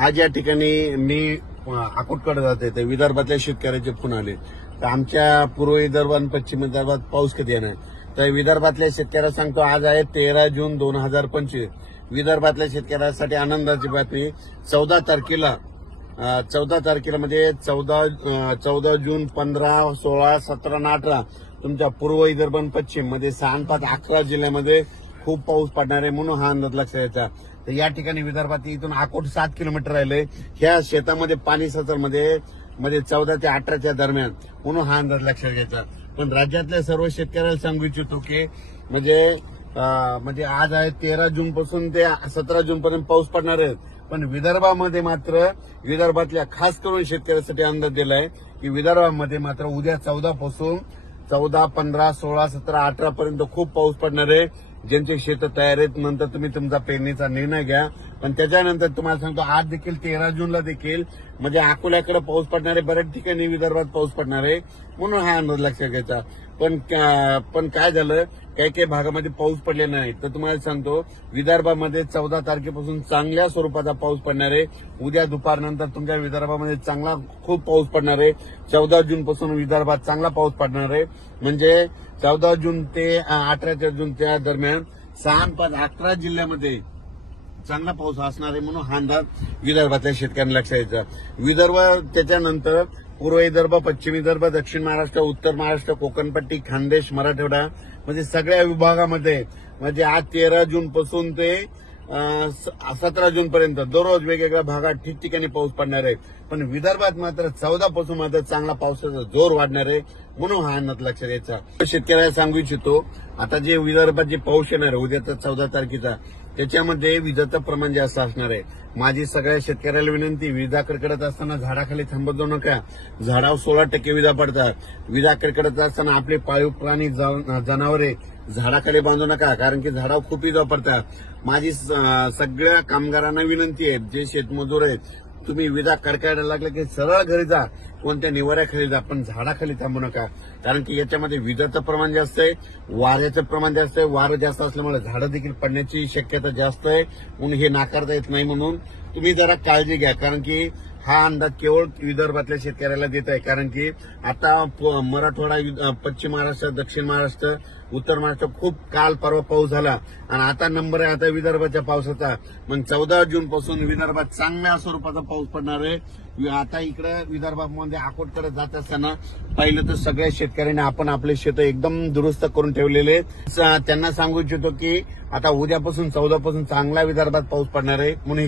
आज या ठिकाणी मी अकोटकडे जाते ते विदर्भातल्या शेतकऱ्याचे फोन आले तर आमच्या पूर्व विदर्भ आणि पश्चिम विदर्भात पाऊस कधी येणार तर विदर्भातल्या शेतकऱ्याला सांगतो आज आहे 13 जून 2025 विदर्भातल्या शेतकऱ्यांसाठी आनंदाची बातमी 14 तारखेला म्हणजे 14 जून 15, 16, 17 आणि 18 तुमच्या पूर्व विदर्भ आणि पश्चिम मध्ये 6, 5, 11 जिल्ह्यामध्ये खूप पाऊस पडणार आहे म्हणून हा अंदाज लक्षात यायचा। तर या ठिकाणी विदर्भात इथून अकोट 7 किलोमीटर राहिले ह्या शेतामध्ये पाणी सचरमध्ये 14 ते 18च्या दरम्यान म्हणून हा अंदाज लक्षात घ्यायचा। पण राज्यातल्या सर्व शेतकऱ्याला सांगू इच्छितो की म्हणजे आज आहे 13 जून पासून ते 17 जून पर्यंत पाऊस पडणार आहे। पण विदर्भामध्ये मात्र विदर्भातल्या खास करून शेतकऱ्यांसाठी अंदाज दिलाय की विदर्भामध्ये मात्र उद्या 14 पासून 14, 15, 16, 17, 18 पर्यंत खूप पाऊस पडणार आहे। ज्यांचे शेत तयार आहेत नंतर तुम्ही तुमचा पेरणीचा निर्णय घ्या। पण त्याच्यानंतर तुम्हाला सांगतो आज देखील 13 जूनला देखील म्हणजे अकोल्याकडे पाऊस पडणार आहे, बऱ्याच ठिकाणी विदर्भात पाऊस पडणार आहे म्हणून हा अंदाज लक्षात घ्यायचा। पण काय झालं काही भागामध्ये पाऊस पडले नाही तर तुम्हाला सांगतो विदर्भामध्ये 14 तारखेपासून चांगल्या स्वरूपाचा पाऊस पडणार आहे। उद्या दुपारनंतर तुमच्या विदर्भामध्ये चांगला खूप पाऊस पडणार आहे। 14 जून पासून विदर्भात चांगला पाऊस पडणार आहे म्हणजे 14 जून ते 18 जून त्या दरम्यान 6, 5, 11 जिल्ह्यामध्ये चांगला पाऊस असणार आहे म्हणून हा अंदाज विदर्भातल्या शेतकऱ्यांना लक्षात यायचा। विदर्भ त्याच्यानंतर पूर्व विदर्भ, पश्चिम विदर्भ, दक्षिण महाराष्ट्र, उत्तर महाराष्ट्र, कोकणपट्टी, खानदेश, मराठवाडा म्हणजे सगळ्या विभागामध्ये म्हणजे आज 13 जून पासून ते 17 जून पर्यंत दररोज वेगवेगळ्या भागात ठिकठिकाणी पाऊस पडणार आहे। पण विदर्भात मात्र 14 पासून मात्र चांगला पावसाचा जोर वाढणार आहे म्हणून हा अंदाज लक्षात यायचा। शेतकऱ्याला सांगू इच्छितो आता जे विदर्भात जे पाऊस येणार आहे उद्याचा 14 तारखेचा त्याच्यामध्ये विजाचं प्रमाण जास्त असणार आहे। माझी सगळ्या शेतकऱ्याला विनंती विजा कडकडत असताना झाडाखाली थांबत जाऊ नका। झाडावर 16% विजा पडतात। विजा कडकडत असताना आपले पाळीव प्राणी जनावरे झाडाखाली बांधू नका कारण की झाडावर खूप विजा पडतात। माझी सगळ्या कामगारांना विनंती आहे जे शेतमजूर आहेत तुम्ही विजा कडकायला लागले की सरळ घरी जा, कोणत्या निवाऱ्याखाली जा पण झाडाखाली थांबू नका कारण की याच्यामध्ये विजाचं प्रमाण जास्त आहे, वाऱ्याचं प्रमाण जास्त आहे। वारं जास्त असल्यामुळे झाडं देखील पडण्याची शक्यता जास्त आहे म्हणून हे नाकारता येत नाही म्हणून तुम्ही जरा काळजी घ्या कारण की हा अंदाज केवळ विदर्भातल्या शेतकऱ्याला देत आहे कारण की आता मराठवाडा, पश्चिम महाराष्ट्र, दक्षिण महाराष्ट्र, उत्तर महाराष्ट्र खूप काल परवा पाऊस झाला आणि आता नंबर आहे आता विदर्भाच्या पावसाचा। मग 14 जून पासून विदर्भात चांगल्या स्वरूपाचा पाऊस पडणार आहे। आता इकडे विदर्भामध्ये अकोटकडे जात असताना पहिलं तर सगळ्या शेतकऱ्यांनी आपण आपले शेत एकदम दुरुस्त करून ठेवलेले त्यांना सांगू इच्छितो की आता उद्यापासून 14 पासून चांगला विदर्भात पाऊस पडणार आहे म्हणून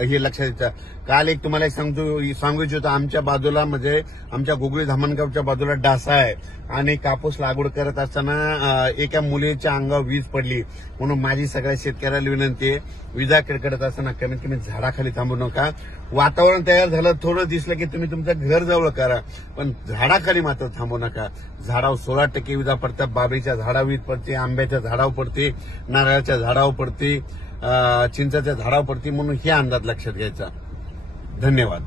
हे लक्षात द्यायचं। काल एक तुम्हाला सांगू इच्छितो आमच्या बाजूला म्हणजे आमच्या गुगळी धामणगावच्या बाजूला डासा आहे आणि कापूस लागवड करत असताना एका मुलीच्या अंगावर वीज पडली म्हणून माझी सगळ्या शेतकऱ्याला विनंती आहे विजा कडकडत असताना कमीत कमी झाडाखाली थांबू नका। वातावरण तयार झालं थोडं दिसलं की तुम्ही तुमच्या घर जवळ करा पण झाडाखाली मात्र थांबू नका। झाडावर 16% विजा पडतात, बाबळीच्या झाडावर वीज पडते, आंब्याच्या झाडावर पडते, नारळाच्या झाडावर पडते, चिंचाच्या झाडावर पडते म्हणून हे अंदाज लक्षात घ्यायचा। धन्यवाद।